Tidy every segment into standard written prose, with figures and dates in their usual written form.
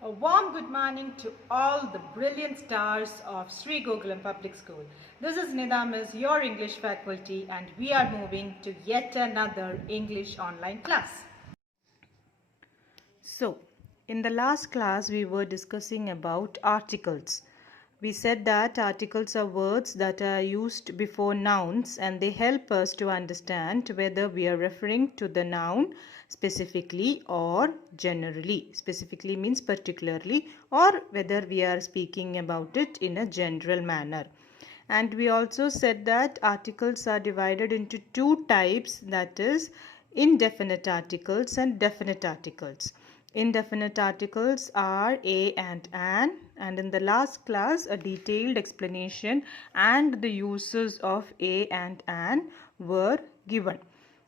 A warm good morning to all the brilliant stars of Sri Gokulam Public School. This is Nidam as your English faculty and we are moving to yet another English online class. So, in the last class we were discussing about articles. We said that articles are words that are used before nouns and they help us to understand whether we are referring to the noun specifically or generally. Specifically means particularly, or whether we are speaking about it in a general manner. And we also said that articles are divided into two types, that is indefinite articles and definite articles. Indefinite articles are a and an, and in the last class a detailed explanation and the uses of a and an were given.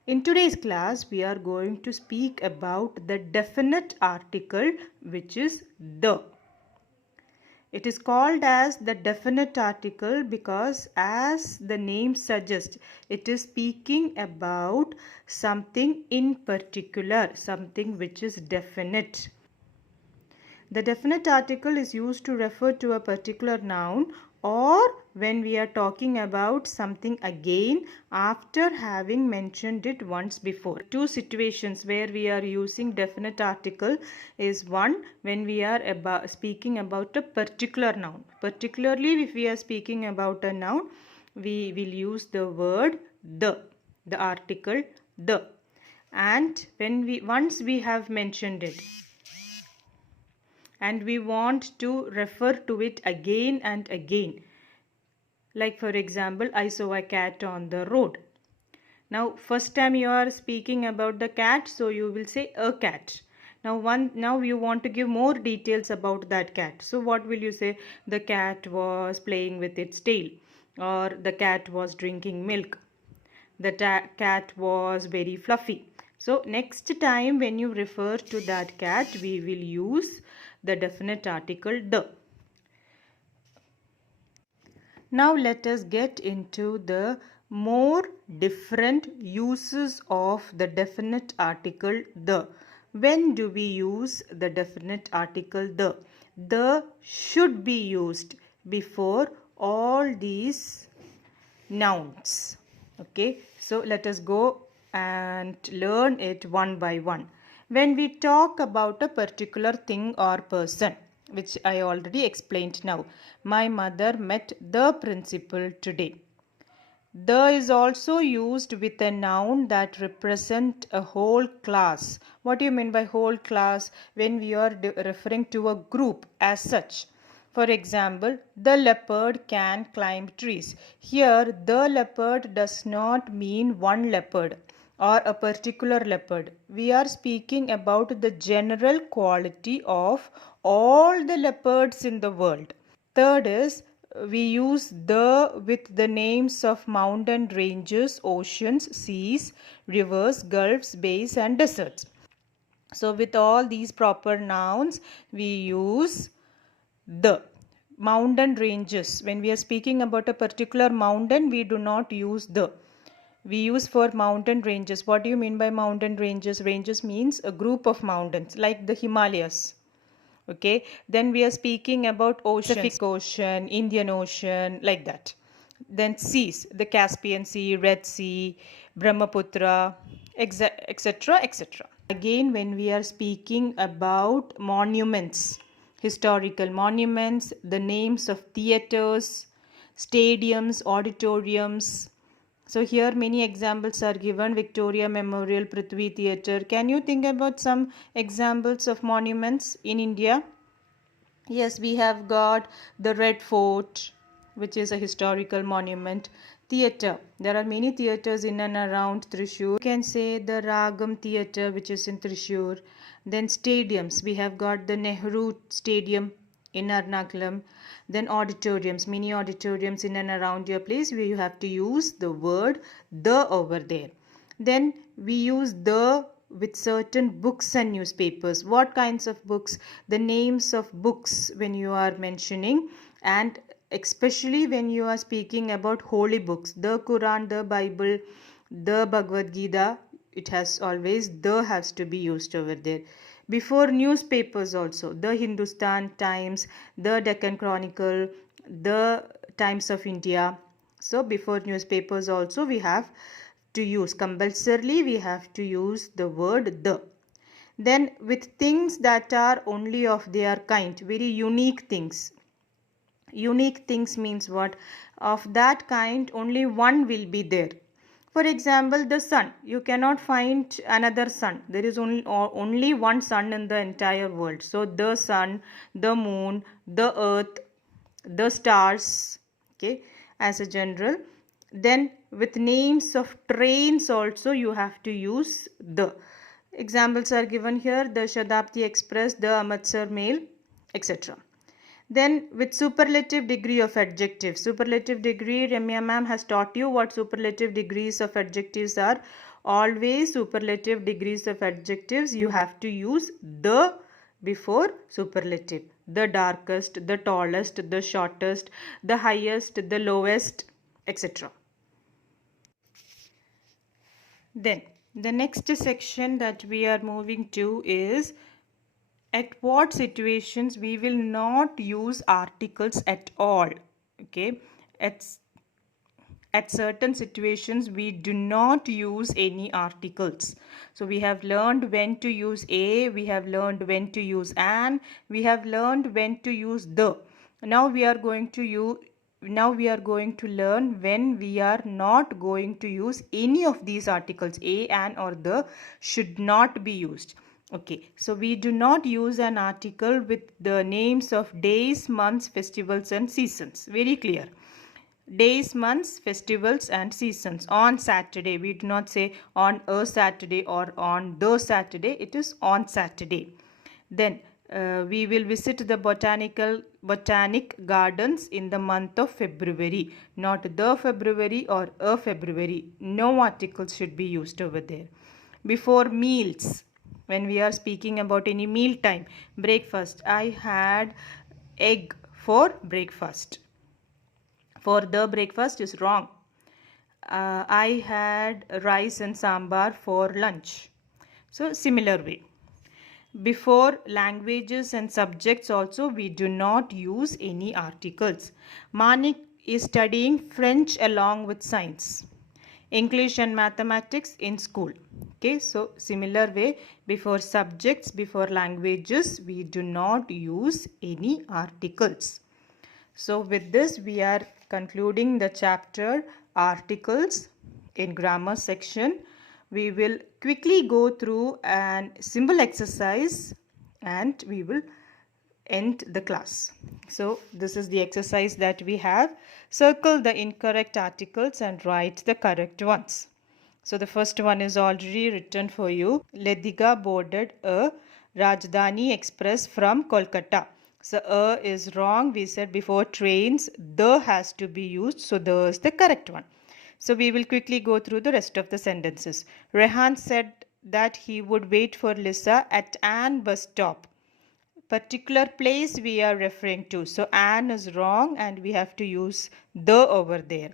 In today's class we are going to speak about the definite article, which is the. It is called as the definite article because, as the name suggests, it is speaking about something in particular, something which is definite. The definite article is used to refer to a particular noun or when we are talking about something again after having mentioned it once before. Two situations where we are using definite article is one, when we are speaking about a particular noun. Particularly if we are speaking about a noun, we will use the word the article the. And when once we have mentioned it, and we want to refer to it again and again. Like for example, I saw a cat on the road. Now first time you are speaking about the cat, so you will say a cat. Now you want to give more details about that cat. So what will you say? The cat was playing with its tail, or the cat was drinking milk. The cat was very fluffy. So next time when you refer to that cat, we will use the definite article the. Now let us get into the more different uses of the definite article the. When do we use the definite article the? The should be used before all these nouns. Okay, so let us go and learn it one by one. When we talk about a particular thing or person, which I already explained now, my mother met the principal today. The is also used with a noun that represent a whole class. What do you mean by whole class? When we are referring to a group as such. For example, the leopard can climb trees. Here, the leopard does not mean one leopard or a particular leopard. We are speaking about the general quality of all the leopards in the world. Third is, we use the with the names of mountain ranges, oceans, seas, rivers, gulfs, bays and deserts. So with all these proper nouns, we use the. Mountain ranges, when we are speaking about a particular mountain, we do not use the. We use for mountain ranges. What do you mean by mountain ranges? Ranges means a group of mountains like the Himalayas. Okay, then we are speaking about oceans, Pacific Ocean, Indian Ocean, like that. Then seas, the Caspian Sea, Red Sea, Brahmaputra, etc., etc. Again, when we are speaking about monuments, historical monuments, the names of theaters, stadiums, auditoriums. So here many examples are given: Victoria Memorial, Prithvi Theatre. Can you think about some examples of monuments in India? Yes, we have got the Red Fort, which is a historical monument. Theatre. There are many theatres in and around Thrissur. You can say the Ragam Theatre, which is in Thrissur. Then stadiums. We have got the Nehru Stadium in Ernakulam. Then auditoriums, many auditoriums in and around your place where you have to use the word the over there. Then we use the with certain books and newspapers. What kinds of books? The names of books when you are mentioning, and especially when you are speaking about holy books, the Quran, the Bible, the Bhagavad Gita, it has always the has to be used over there. Before newspapers also, the Hindustan Times, the Deccan Chronicle, the Times of India. So before newspapers also we have to use, compulsorily we have to use the word the. Then with things that are only of their kind, very unique things. Unique things means what? Of that kind only one will be there. For example, the sun. You cannot find another sun. There is only one sun in the entire world. So the sun, the moon, the earth, the stars, okay, as a general. Then with names of trains also you have to use the. Examples are given here: the Shatabdi Express, the Amritsar Mail, etc. Then with superlative degree of adjective. Superlative degree, Ramya ma'am has taught you what superlative degrees of adjectives are. Always superlative degrees of adjectives, you have to use the before superlative. The darkest, the tallest, the shortest, the highest, the lowest, etc. Then the next section that we are moving to is at what situations we will not use articles at all. Okay, at certain situations we do not use any articles. So we have learned when to use a, we have learned when to use an, we have learned when to use the. Now we are going to learn when we are not going to use any of these articles. A, an or the should not be used. Okay, so we do not use an article with the names of days, months, festivals and seasons. Very clear. Days, months, festivals and seasons. On Saturday, we do not say on a Saturday or on the Saturday. It is on Saturday. Then we will visit the botanic gardens in the month of February. Not the February or a February. No articles should be used over there. Before meals, when we are speaking about any meal time. Breakfast, I had egg for breakfast. For the breakfast is wrong. I had rice and sambar for lunch. So similar way. Before languages and subjects also we do not use any articles. Manik is studying French along with science, English and mathematics in school. Okay, so similar way, before subjects, before languages we do not use any articles. So with this we are concluding the chapter articles in grammar section. We will quickly go through a simple exercise and we will end the class. So this is the exercise that we have. Circle the incorrect articles and write the correct ones. So the first one is already written for you. Ledika boarded a Rajdhani Express from Kolkata. So is wrong. We said before trains the has to be used. So the is the correct one. So we will quickly go through the rest of the sentences. Rehan said that he would wait for Lisa at an bus stop. Particular place we are referring to. So an is wrong and we have to use the over there.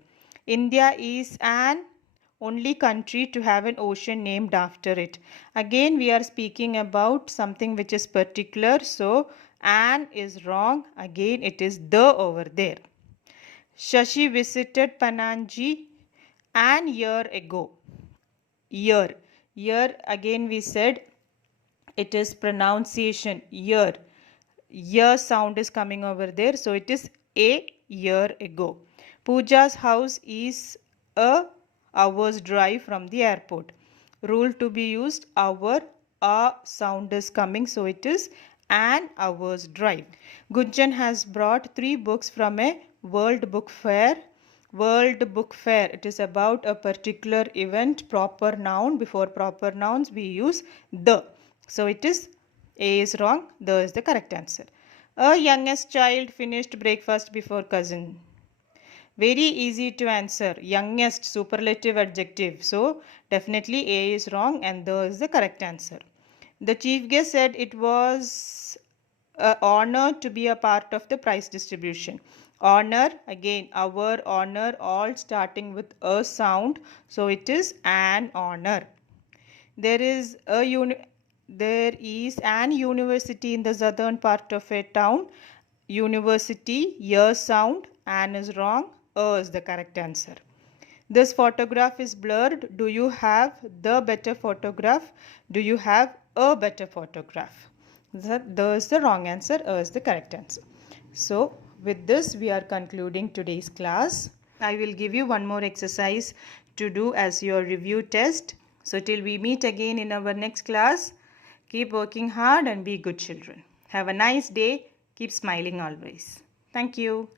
India is an only country to have an ocean named after it. Again we are speaking about something which is particular. So an is wrong. Again it is the over there. Shashi visited Panaji an year ago. Year. Year again we said it is pronunciation. Year. Year sound is coming over there. So it is a year ago. Pooja's house is a hour's drive from the airport. Rule to be used, hour, a sound is coming, so it is an hour's drive. Gunjan has brought 3 books from a World Book Fair. World Book Fair, it is about a particular event. Proper noun, before proper nouns we use the. So it is A is wrong, the is the correct answer. A youngest child finished breakfast before cousin. Very easy to answer. Youngest, superlative adjective. So definitely A is wrong and the is the correct answer. The chief guest said it was an honor to be a part of the prize distribution. Honor, again our, honor, all starting with a sound. So it is an honor. There is a there is an university in the southern part of a town. University, year sound, an is wrong, is the correct answer. This photograph is blurred. Do you have the better photograph? Do you have a better photograph? The is the wrong answer, is the correct answer. So with this we are concluding today's class. I will give you one more exercise to do as your review test. So till we meet again in our next class, keep working hard and be good children. Have a nice day. Keep smiling always. Thank you.